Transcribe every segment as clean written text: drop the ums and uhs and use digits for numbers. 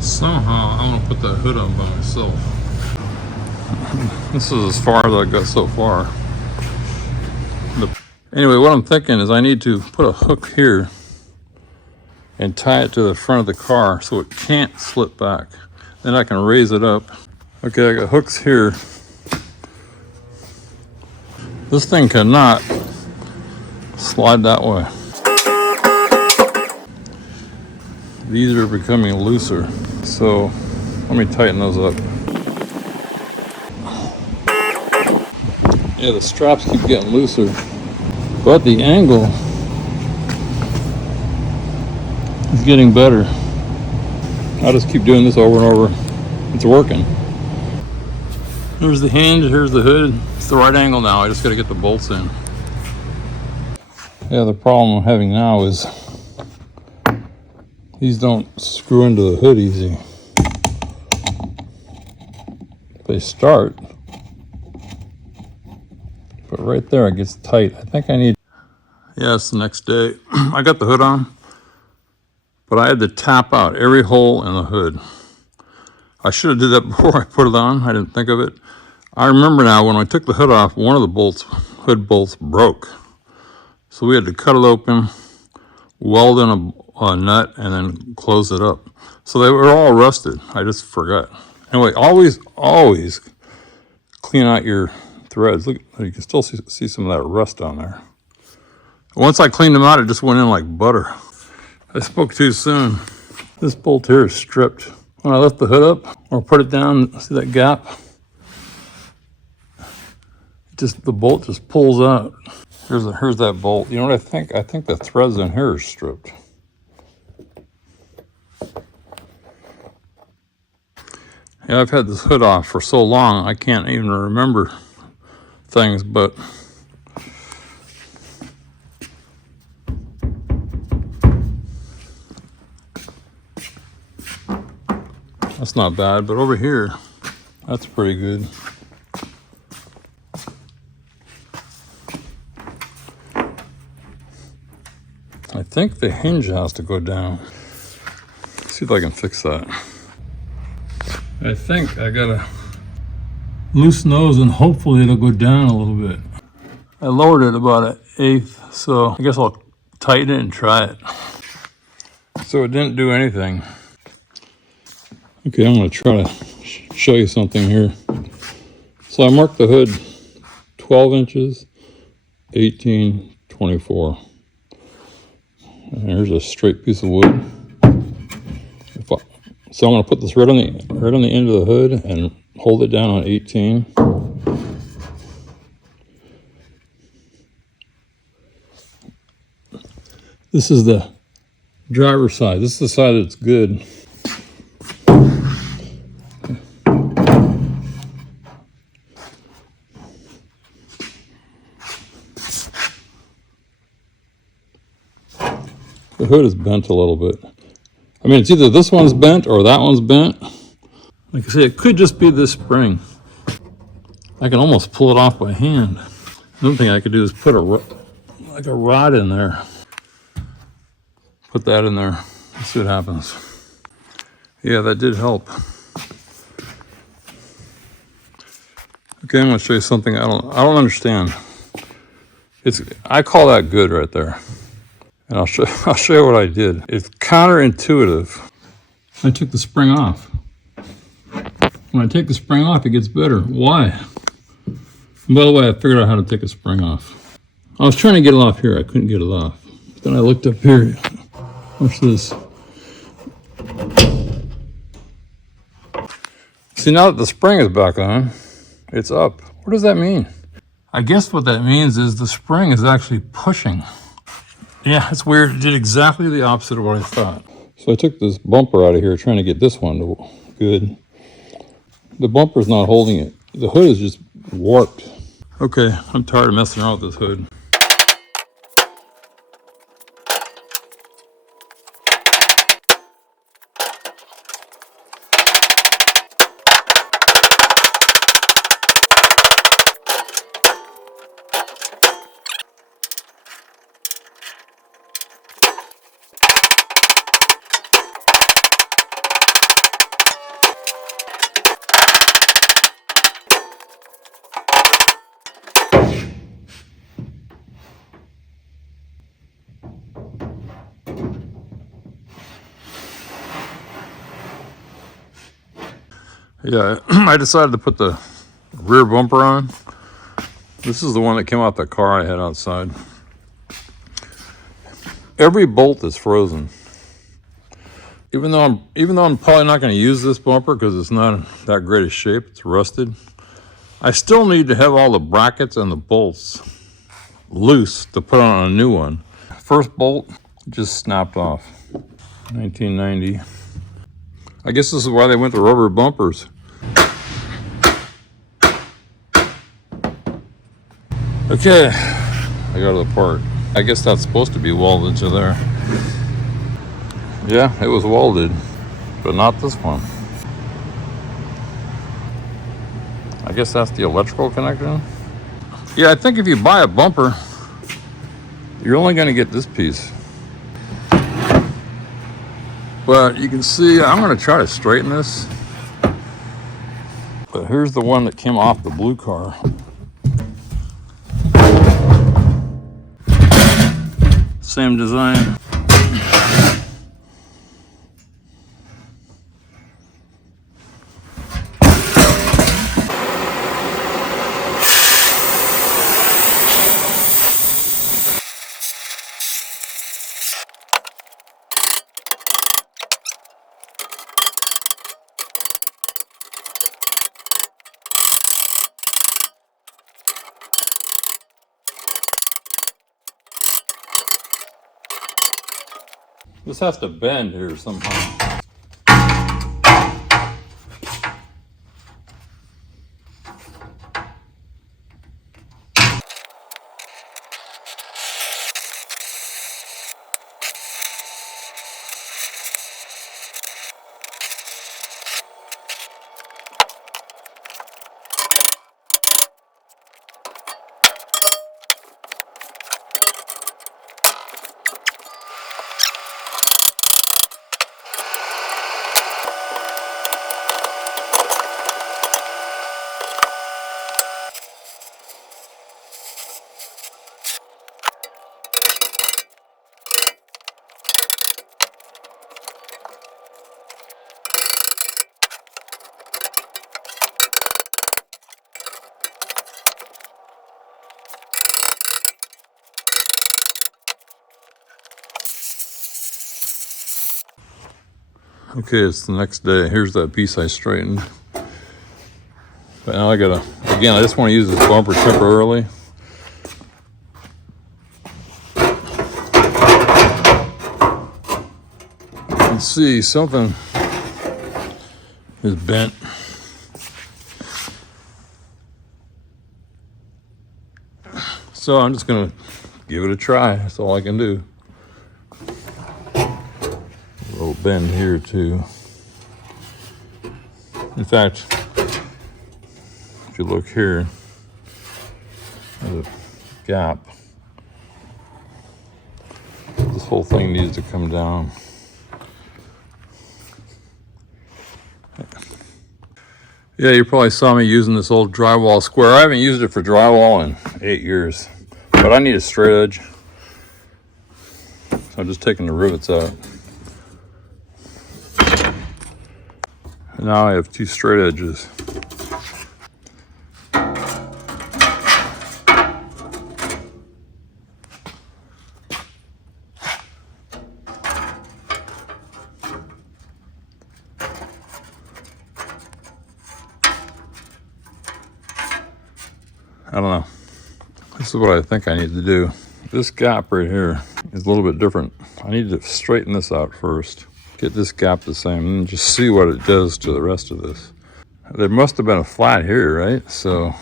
Somehow I'm gonna put that hood on by myself. This is as far as I got so far. Anyway, what I'm thinking is I need to put a hook here and tie it to the front of the car so it can't slip back. Then I can raise it up. Okay, I got hooks here. This thing cannot slide that way. These are becoming looser. So let me tighten those up. Yeah, the straps keep getting looser, but the angle is getting better. I'll just keep doing this over and over. It's working. Here's the hinge, here's the hood. It's the right angle now. I just gotta get the bolts in. Yeah, the problem I'm having now is these don't screw into the hood easy. They start, but right there it gets tight. I think I need, yeah, it's the next day. I got the hood on, but I had to tap out every hole in the hood. I should have did that before I put it on. I didn't think of it. I remember now when I took the hood off, one of the hood bolts broke. So we had to cut it open, weld in a nut, and then close it up. So they were all rusted. I just forgot. Anyway, always clean out your threads. Look, you can still see some of that rust on there. Once I cleaned them out, it just went in like butter. I spoke too soon. This bolt here is stripped. When I lift the hood up or put it down, see that gap? The bolt just pulls out. Here's that bolt. You know what I think? I think the threads in here are stripped. Yeah, I've had this hood off for so long, I can't even remember things, but that's not bad. But over here, that's pretty good. I think the hinge has to go down. Let's see if I can fix that. I think I gotta loosen those and hopefully it'll go down a little bit. I lowered it about 1/8, so I guess I'll tighten it and try it. So it didn't do anything. Okay, I'm gonna try to show you something here. So I marked the hood 12 inches, 18, 24. And here's a straight piece of wood. So I'm going to put this right on the end of the hood and hold it down on 18. This is the driver's side. This is the side that's good. The hood is bent a little bit. I mean, it's either this one's bent or that one's bent. Like I say, it could just be this spring. I can almost pull it off by hand. Another thing I could do is put a rod in there. Put that in there. Let's see what happens. Yeah, that did help. Okay, I'm going to show you something I don't understand. I call that good right there. And I'll show you what I did. It's counterintuitive. I took the spring off. When I take the spring off, it gets better. Why? And by the way, I figured out how to take a spring off. I was trying to get it off here. I couldn't get it off. Then I looked up here. Watch this. See, now that the spring is back on, it's up. What does that mean? I guess what that means is the spring is actually pushing. Yeah, it's weird. It did exactly the opposite of what I thought. So I took this bumper out of here trying to get this one to good. The bumper's not holding it. The hood is just warped. Okay, I'm tired of messing around with this hood. Yeah, I decided to put the rear bumper on. This is the one that came out the car I had outside. Every bolt is frozen. Even though I'm probably not going to use this bumper because it's not in that great a shape, it's rusted. I still need to have all the brackets and the bolts loose to put on a new one. First bolt just snapped off. 1990. I guess this is why they went to rubber bumpers. Okay, I got to the part. I guess that's supposed to be welded to there. Yeah, it was welded, but not this one. I guess that's the electrical connection. Yeah, I think if you buy a bumper, you're only going to get this piece. But you can see, I'm going to try to straighten this. But here's the one that came off the blue car. Same design. This has to bend here somehow. Okay, it's the next day. Here's that piece I straightened. But now I gotta, again, I just want to use this bumper temporarily. You can see something is bent. So I'm just gonna give it a try. That's all I can do. A little bend here too. In fact, if you look here, there's a gap. This whole thing needs to come down. Yeah, you probably saw me using this old drywall square. I haven't used it for drywall in 8 years, but I need a straight edge. So I'm just taking the rivets out. And now I have 2 straight edges. I don't know. This is what I think I need to do. This gap right here is a little bit different. I need to straighten this out first. Get this gap the same and just see what it does to the rest of this. There must have been a flat here, right? So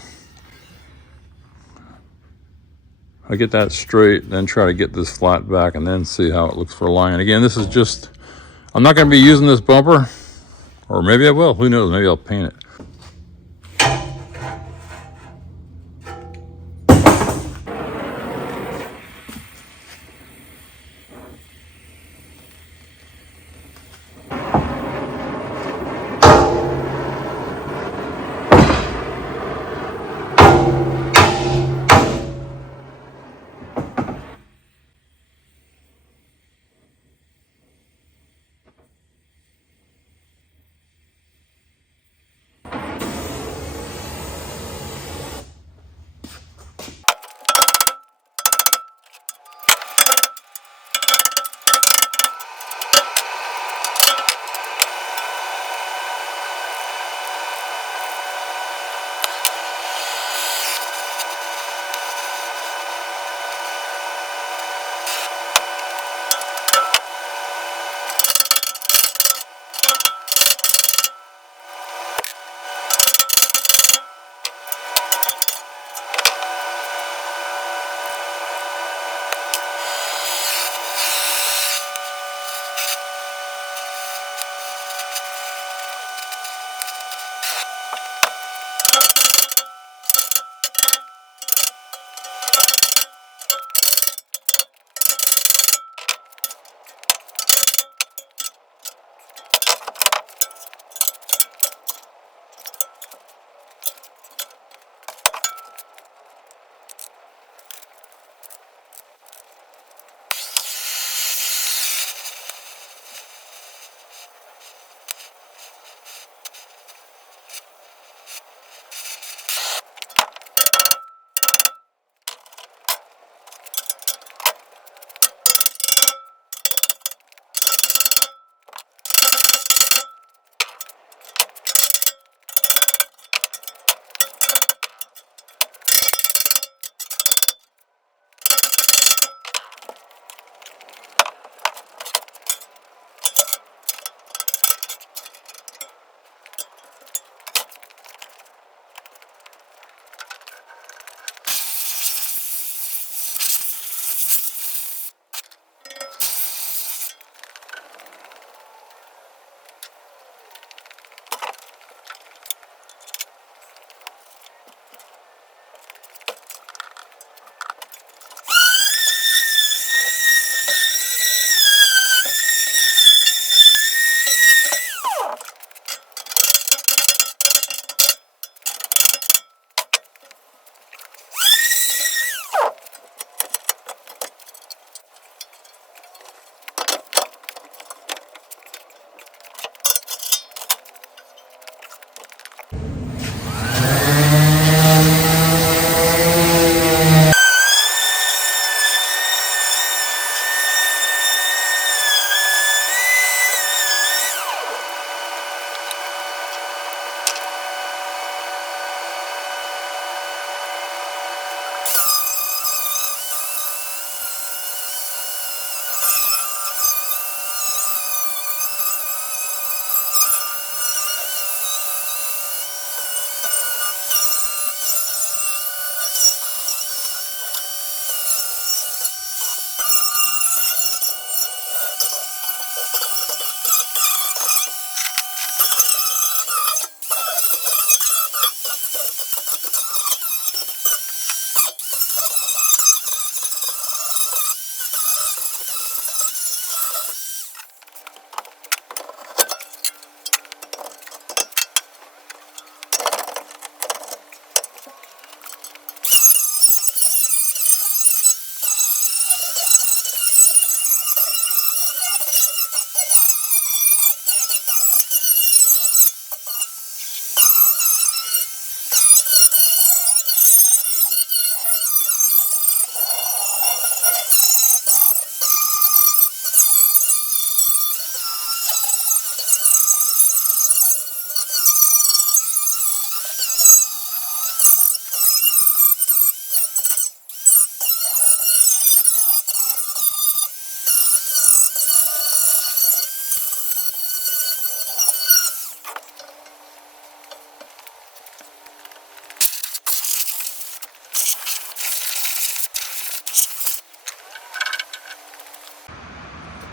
I get that straight, then try to get this flat back and then see how it looks for lying. Again, this is just, I'm not gonna be using this bumper, or maybe I will, who knows, maybe I'll paint it.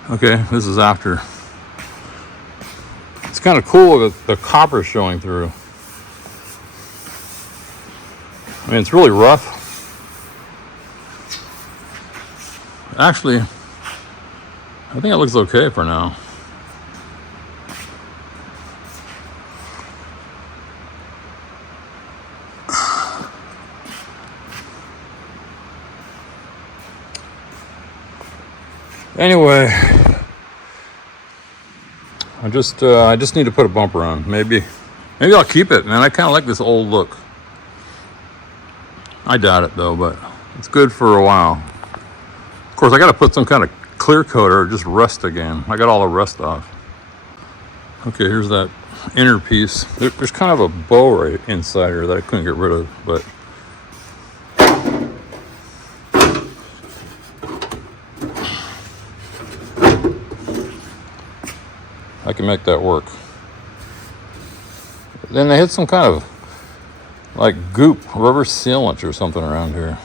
Okay, this is after. It's kind of cool that the copper showing through. I mean, it's really rough. Actually, I think it looks okay for now. Anyway, I just need to put a bumper on. Maybe I'll keep it, man. I kind of like this old look. I doubt it though, but it's good for a while. Of course, I got to put some kind of clear coat or just rust again. I got all the rust off. Okay, here's that inner piece. There's kind of a bow right inside here that I couldn't get rid of, but I can make that work. Then they hit some kind of like goop, rubber sealant or something around here.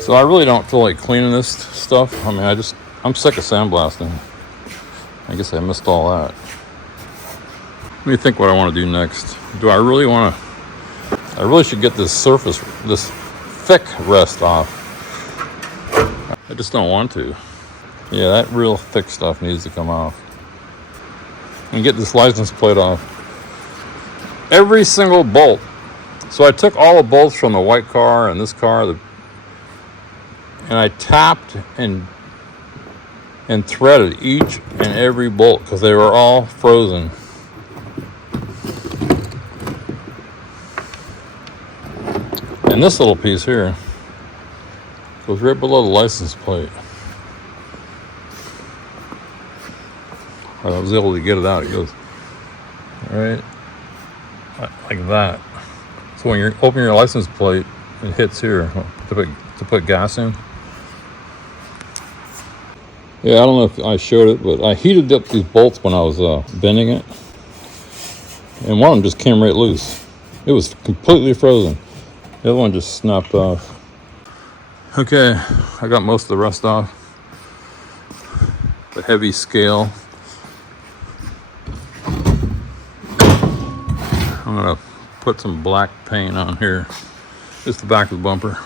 So I really don't feel like cleaning this stuff. I mean, I'm sick of sandblasting. I guess I missed all that. Let me think what I want to do next. Do I really want to? I really should get this surface, this thick rest off. I just don't want to. Yeah, that real thick stuff needs to come off. And get this license plate off. Every single bolt. So I took all the bolts from the white car and this car, and I tapped and threaded each and every bolt because they were all frozen. And this little piece here goes right below the license plate. I was able to get it out. It goes right like that. So when you're opening your license plate, it hits here to put gas in. Yeah, I don't know if I showed it, but I heated up these bolts when I was bending it, and one of them just came right loose. It was completely frozen. The other one just snapped off. Okay, I got most of the rust off. The heavy scale. I'm gonna put some black paint on here, just the back of the bumper.